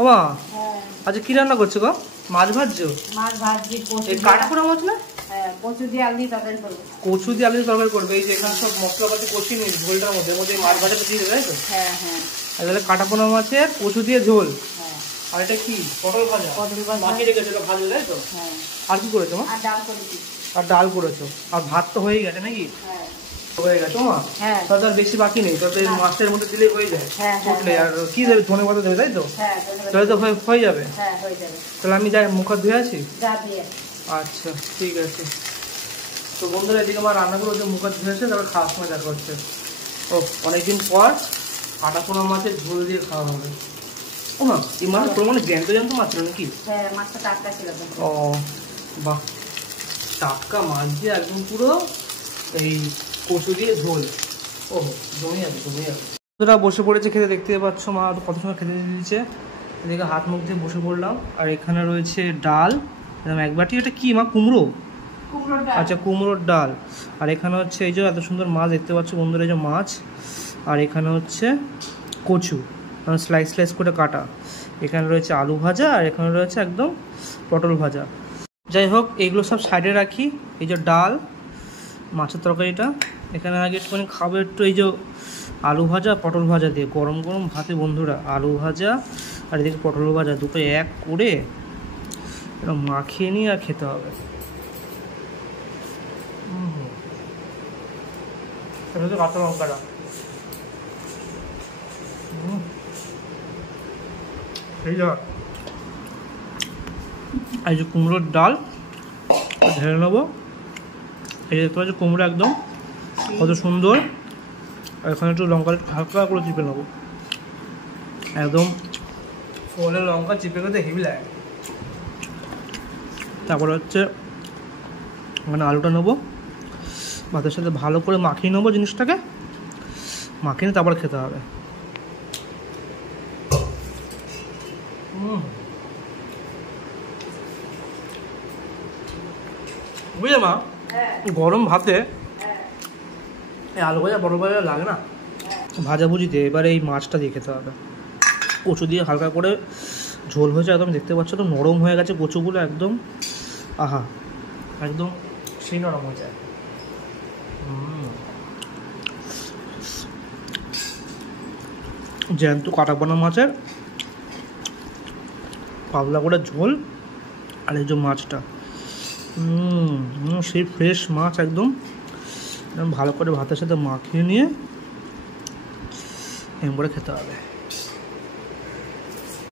ওমা আচ্ছা কি রান্না করছো গো? মাছ ভাজছো? মাছ ভাজি, এই কাটা পোড়া মাছ না? হ্যাঁ, কচু দিয়ে আলু দিয়ে তরকারি করবো। কচু দিয়ে আলু দিয়ে তরকারি করবে? এই যে এখানে সব মশলাপাতি কষিয়ে নিয়ে ঝোলটার মধ্যে মাছ ভাজাটা দিয়ে দেবে, তাই তো? হ্যাঁ হ্যাঁ। তাহলে কাটা পোড়া মাছের কচু দিয়ে ঝোল। হ্যাঁ। আর এটা কি? পটল ভাজা। পটল ভাজা মাখিয়ে রেখেছো ভাজলে, তাই তো? হ্যাঁ। আর কি করেছো মা? আর ডাল করেছি। আর ডাল করেছো। আর ভাত তো হয়ে গেছে নাকি? হ্যাঁ হয়ে গেছে মা। হ্যাঁ। তাহলে আর বেশি বাকি নেই, তাহলে মাছের মধ্যে দিলেই হয়ে যায়। হ্যাঁ ফুটলে আর কি দেবে? ধনে পাতা দেবে, তাই তো? হ্যাঁ তাহলে তো হয়ে যাবে। হ্যাঁ হয়ে যাবে। তাহলে আমি যাই, মুখ হাত ধুয়ে আছি। যা দিয়ে। আচ্ছা ঠিক আছে। তো বন্ধুরা এদিকে আমার রান্নাগুলো যে মুখ হাত ধুয়েছে, তারপর খাওয়ার সময় দেখা হচ্ছে। ও অনেকদিন পর কাটা পোনা মাছের ঝোল দিয়ে খাওয়া হবে। ও মা এই মাছ পুরো মানে জ্যান্ত জ্যান্ত মাছ ছিল নাকি? হ্যাঁ, মাছটা টাটকা ছিল। ও বাহ, টাটকা মাছ দিয়ে একদম পুরো এই কচু দিয়ে ঝোল। ও জমে যাবে জমে যাবে। বন্ধুরা বসে পড়েছে খেতে, দেখতে পাচ্ছ মা কত সময় খেতে দিয়েছে। এদিকে হাত মুখ দিয়ে বসে পড়লাম। আর এখানে রয়েছে ডাল, এক বাটি। এটা কি মা? কুমড়ো? আচ্ছা কুমড়োর ডাল। আর এখানে হচ্ছে এই যে এত সুন্দর মাছ দেখতে পাচ্ছ বন্ধুরা, এই যে মাছ। আর এখানে হচ্ছে কচু স্লাইস স্লাইস করে কাটা। এখানে রয়েছে আলু ভাজা, আর এখানে রয়েছে একদম পটল ভাজা। যাই হোক এইগুলো সব সাইডে রাখি। এই যে ডাল, মাছের তরকারিটা এখানে আগে একটুখানি খাবো, একটু এই যে আলু ভাজা পটল ভাজা দিয়ে গরম গরম ভাতে বন্ধুরা। আলু ভাজা আর এদিকে পটল ভাজা দুটো এক করে এটা মাখিয়ে নিয়ে আর খেতে হবে। এটা হচ্ছে কাঁচা লঙ্কাটা। এই যে কুমড়োর ডাল ঢেলে নেবো। এই দেখতে পাচ্ছি কুমড়ো একদম কত সুন্দর। আর এখানে একটু লঙ্কা হালকা করে চিপে নেবো, একদম ফলে লঙ্কা চিপে খেতে হেভি লাগে। তারপরে হচ্ছে মানে আলুটা নেবো, ভাতের সাথে ভালো করে মাখিয়ে নেবো জিনিসটাকে। মাখিয়ে নিয়ে তারপর খেতে হবে। বুঝলে মা, গরম ভাতে এই আলু ভাজা বড় ভাজা লাগে না ভাজাভুজিতে। এবারে এই মাছটা দিয়ে খেতে হবে। কচু দিয়ে হালকা করে ঝোল হয়েছে একদম, দেখতে পাচ্ছ তো নরম হয়ে গেছে কচুগুলো একদম। আহা একদম সেই নরম হয়ে যায়। জ্যান্ত কাটা পোনা মাছের পাতলা করে ঝোল। আর এই যে মাছটা সেই ফ্রেশ মাছ একদম ভালো করে ভাতের সাথে মাখিয়ে নিয়ে এম করে খেতে হবে।